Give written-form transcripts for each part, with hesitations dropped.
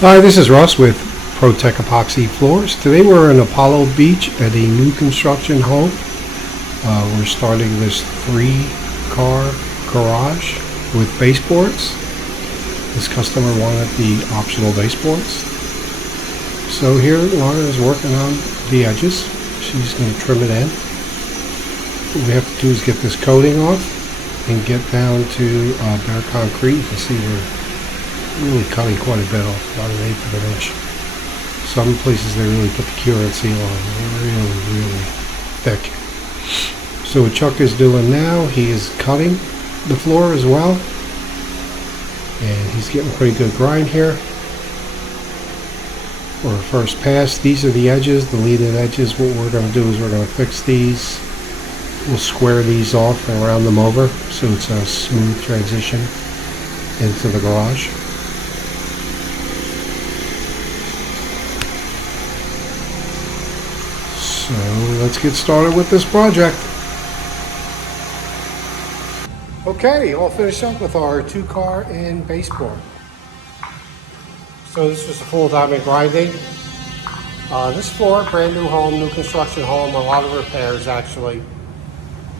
Hi, this is Russ with ProTech Epoxy Floors. Today we're in Apollo Beach at a new construction home. We're starting this 3-car garage with baseboards. This customer wanted the optional baseboards. So here Laura is working on the edges. She's going to trim it in. What we have to do is get this coating off and get down to bare concrete. You can see we're really cutting quite a bit off, about 1/8 of an inch. Some places they really put the cure and seal on, really thick. So what Chuck is doing now, he is cutting the floor as well, and he's getting pretty good grind here. For our first pass, these are the edges, the leaded edges. What we're going to do is we're going to fix these. We'll square these off and round them over so it's a smooth transition into the garage. So let's get started with this project. Okay, all finished up with our 2-car and baseboard. So this was a full diamond grinding. This floor, brand new home, new construction home, a lot of repairs actually.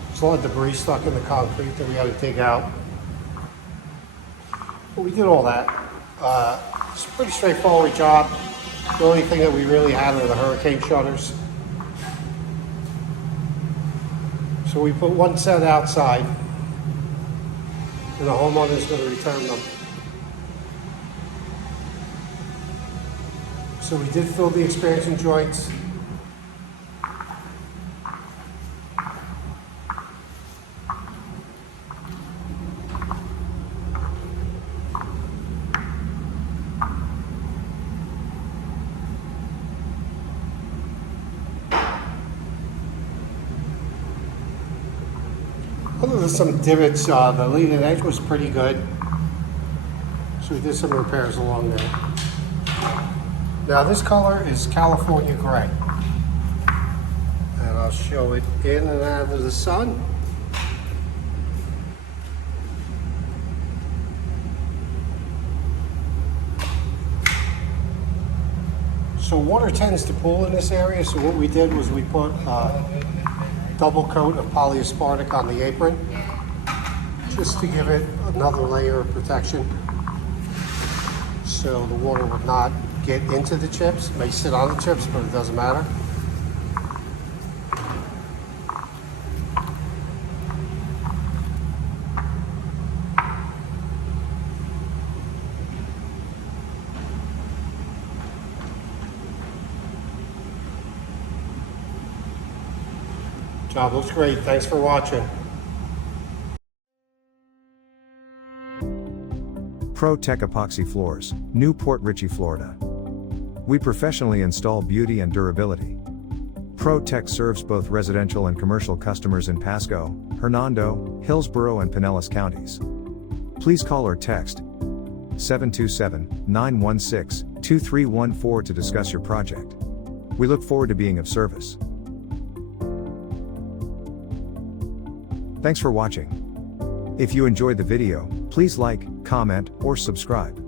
There's a lot of debris stuck in the concrete that we had to dig out. But we did all that. It's a pretty straightforward job. The only thing that we really had are the hurricane shutters. So we put one set outside, and the homeowner is going to return them. So we did fill the expansion joints. Other than some divots, the leading edge was pretty good. So we did some repairs along there. Now this color is California gray. And I'll show it in and out of the sun. So water tends to pool in this area, so what we did was we put double coat of polyaspartic on the apron just to give it another layer of protection so the water would not get into the chips. It may sit on the chips, but it doesn't matter. Job looks great. Thanks for watching. ProTech Epoxy Floors, Newport Richey, Florida. We professionally install beauty and durability. ProTech serves both residential and commercial customers in Pasco, Hernando, Hillsborough, and Pinellas counties. Please call or text 727-916-2314 to discuss your project. We look forward to being of service. Thanks for watching. If you enjoyed the video, please like, comment, or subscribe.